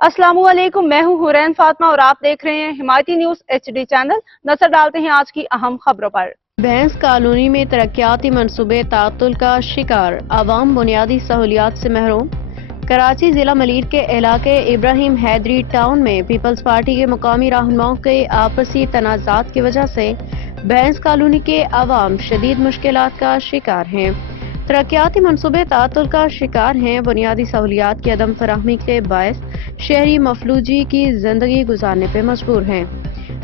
अस्सलामुअलैकुम, मैं हूं हुरैन फातिमा और आप देख रहे हैं हिमायती न्यूज HD चैनल। नजर डालते हैं आज की अहम खबरों पर। भैंस कॉलोनी में तरक्याती मंसूबे तातुल का शिकार, आवाम बुनियादी सहूलियात से महरूम। कराची जिला मलीर के इलाके इब्राहिम हैदरी टाउन में पीपल्स पार्टी के मुकामी रहनुमाओं के आपसी तनाज़ात की वजह से भैंस कॉलोनी के आवाम शदीद मुश्किलात का शिकार हैं। तरक्याती मंसूबे तातुल का शिकार हैं। बुनियादी सहूलियात की अदम फराहमी के बायस शहरी मफलूजी की जिंदगी गुजारने पे मजबूर हैं।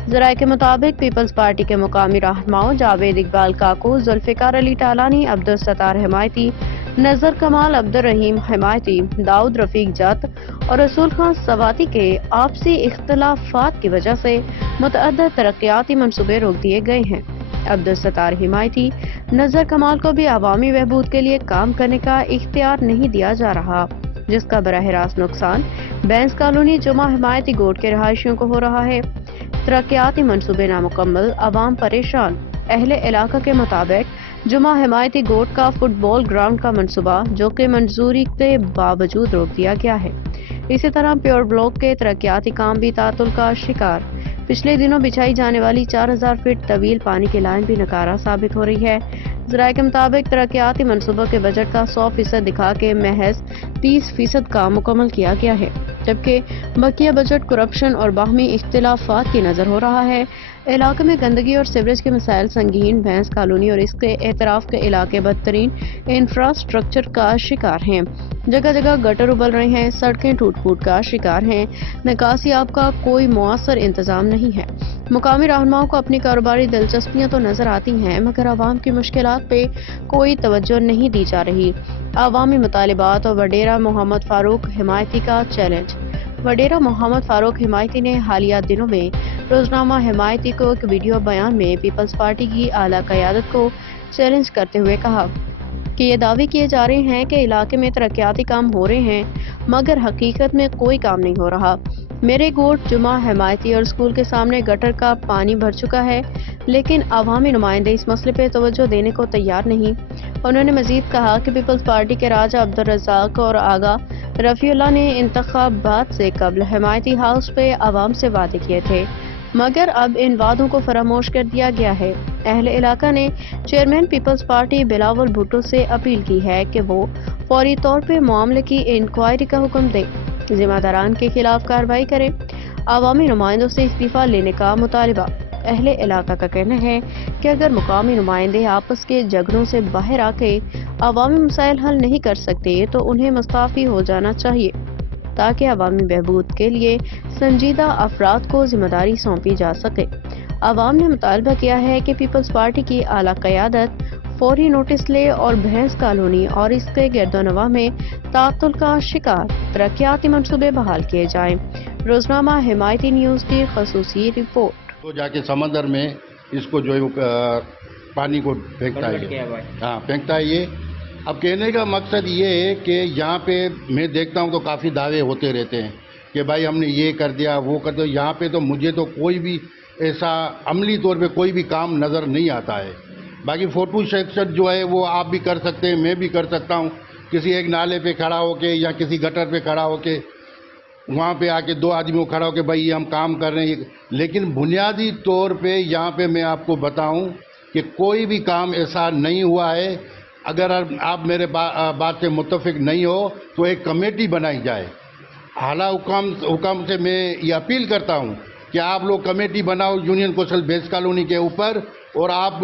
ज़राए के मुताबिक पीपल्स पार्टी के मुकामी रहनुमाओं जावेद इकबाल काकू, जुल्फ़िकार अली टालानी, अब्दुल सत्तार हिमायती, नजर कमाल अब्दुल रहीम हिमायती, दाऊद रफीक जत और रसूल खान सवाती के आपसी इख्तलाफात की वजह से मुतअद्दिद तरक्याती मंसूबे रोक दिए गए हैं। अब्दुल सत्तार हिमायती, नजर कमाल को भी अवामी बहबूद के लिए काम करने का इख्तियार नहीं दिया जा रहा, जिसका बराह रास्त नुकसान भैंस कॉलोनी जुमा हिमायती गोट के रहायशियों को हो रहा है। तरक्याती मंसूबे नामुकम्मल, अवाम परेशान। अहले इलाका के मुताबिक जुमा हिमायती गोट का फुटबॉल ग्राउंड का मंसूबा जो कि मंजूरी के बावजूद रोक दिया गया है। इसी तरह प्योर ब्लॉक के तरक्याती काम भी तातुल का शिकार। पिछले दिनों बिछाई जाने वाली 4000 फीट तवील पानी की लाइन भी नकारा साबित हो रही है। ज़राए के मुताबिक तरक्याती मंसूबों के बजट का 100% दिखा के महज 30% काम मुकम्मल किया गया है, जबकि बकिया बजट करप्शन और बाहमी इख्तिलाफात की नज़र हो रहा है। इलाके में गंदगी और सीवरेज के मसाइल संगीन। भैंस कॉलोनी और इसके एतराफ के इलाके बदतरीन इंफ्रास्ट्रक्चर का शिकार हैं। जगह जगह गटर उबल रहे हैं, सड़कें टूट फूट का शिकार हैं। निकासी आब का कोई मुअस्सर इंतजाम नहीं है। मुकामी रहनुमाओं को अपनी कारोबारी दिलचस्पियां तो नजर आती हैं, मगर आवाम की मुश्किलात पे कोई तवज्जो नहीं दी जा रही। आवामी मुतालिबात और वडेरा मोहम्मद फारूक हिमायती का चैलेंज। वडेरा मोहम्मद फारूक हिमायती ने हालिया दिनों में रोजनामा हिमायती को एक वीडियो बयान में पीपल्स पार्टी की आला क़यादत को चैलेंज करते हुए कहा कि ये दावे किए जा रहे हैं कि इलाके में तरक्याती काम हो रहे हैं, मगर हकीकत में कोई काम नहीं हो रहा। मेरे गोट जुमा हिमायती और स्कूल के सामने गटर का पानी भर चुका है, लेकिन अवामी नुमाइंदे इस मसले पर तवज्जो देने को तैयार नहीं। उन्होंने मजीद कहा कि पीपल्स पार्टी के राजा अब्दुल रज़ाक और आगा रफ़ीउल्लाह ने इंतखाबात से कबल हिमायती हाउस पे आवाम से वादे किए थे, मगर अब इन वादों को फरामोश कर दिया गया है। अहले इलाका ने chairman Peoples Party Bilawal Bhutto से अपील की है कि वो फौरी तौर पे मामले की इंक्वायरी का हुक्म दे, जिम्मेदारान के खिलाफ कार्रवाई करे। आवामी नुमाइंदों से इस्तीफा लेने का मुतालिबा। अहले इलाका का कहना है कि अगर मुकामी नुमाइंदे आपस के झगड़ों से बाहर आके अवामी मसाइल हल नहीं कर सकते तो उन्हें मुस्ताफी हो जाना चाहिए, ताकि अवामी बहबूद के लिए संजीदा अफराद को जिम्मेदारी सौंपी जा सके। आवाम ने मुतालबा किया है कि पीपल्स पार्टी की आला क़यादत फौरी नोटिस ले और भैंस कॉलोनी और इसके गिरदोनवा में तातुल का शिकार तरक्याती मंसूबे बहाल किए जाएं। रोजनामा हिमायती न्यूज़ की खसूसी रिपोर्ट। तो जाके समंदर में इसको जो है पानी को फेंकता है, हाँ फेंकता है ये। अब कहने का मकसद ये है कि यहाँ पे मैं देखता हूँ तो काफ़ी दावे होते रहते हैं कि भाई हमने ये कर दिया वो कर दिया। यहाँ पे तो मुझे तो कोई भी ऐसा अमली तौर पे कोई भी काम नज़र नहीं आता है। बाकी फोटो सेक्शन जो है वो आप भी कर सकते हैं, मैं भी कर सकता हूँ। किसी एक नाले पे खड़ा होके या किसी गटर पे खड़ा होके वहाँ पे आके दो आदमियों खड़ा होके भाई ये हम काम कर रहे हैं, लेकिन बुनियादी तौर पे यहाँ पे मैं आपको बताऊँ कि कोई भी काम ऐसा नहीं हुआ है। अगर आप मेरे बात से मुत्तफिक नहीं हो तो एक कमेटी बनाई जाए। आला हुकाम से मैं ये अपील करता हूँ कि आप लोग कमेटी बनाओ यूनियन कौशल भैंस कॉलोनी के ऊपर, और आप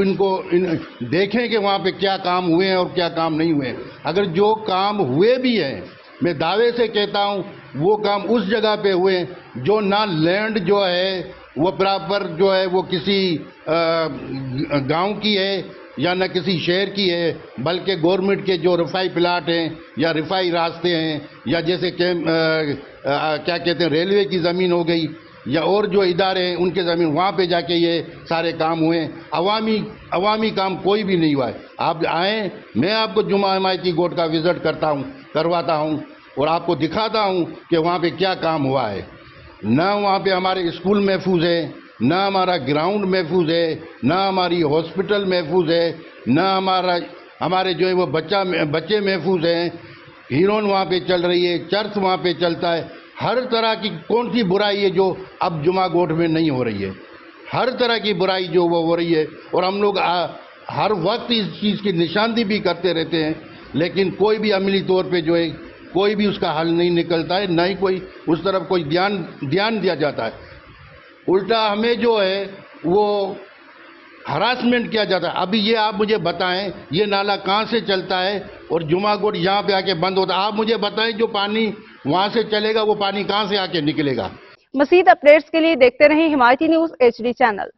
देखें कि वहाँ पे क्या काम हुए हैं और क्या काम नहीं हुए। अगर जो काम हुए भी हैं, मैं दावे से कहता हूँ वो काम उस जगह पे हुए जो ना लैंड जो है वो प्रॉपर जो है वो किसी गांव की है या न किसी शहर की है, बल्कि गवर्नमेंट के जो रिफाई प्लाट हैं या रिफाई रास्ते हैं या जैसे क्या कहते हैं रेलवे की ज़मीन हो गई या और जो इदारे हैं उनके ज़मीन, वहाँ पे जाके ये सारे काम हुए हैं। अवामी काम कोई भी नहीं हुआ है। आप आएँ, मैं आपको जुमा हिमायती गोट का विज़िट करवाता हूँ और आपको दिखाता हूँ कि वहाँ पे क्या काम हुआ है। न वहाँ पे हमारे स्कूल महफूज है, न हमारा ग्राउंड महफूज है, न हमारी हॉस्पिटल महफूज है, न हमारे जो है वो बच्चे महफूज हैं। हीरोइन वहाँ पे चल रही है, चर्च वहाँ पे चलता है, ہر طرح کی کون سی برائی ہے جو اب جمعہ گوٹ میں نہیں ہو رہی ہے؟ ہر طرح کی برائی جو وہ ہو رہی ہے، اور ہم لوگ ہر وقت اس چیز کی نشاندہی بھی کرتے رہتے ہیں، لیکن کوئی بھی عملی طور پہ جو ہے کوئی بھی اس کا حل نہیں نکلتا ہے، نہ ہی کوئی اس طرف کوئی دھیان دیا جاتا ہے۔ الٹا ہمیں جو ہے وہ ہراسمنٹ کیا جاتا ہے۔ ابھی یہ آپ مجھے بتائیں یہ نالا کہاں سے چلتا ہے اور جمعہ گوٹ یہاں پہ آ کے بند ہوتا ہے؟ آپ مجھے بتائیں جو پانی وہاں سے چلے گا وہ پانی کہاں سے آ کے نکلے گا؟ مزید اپڈیٹس کے لیے دیکھتے رہیں حمایتی نیوز HD چینل۔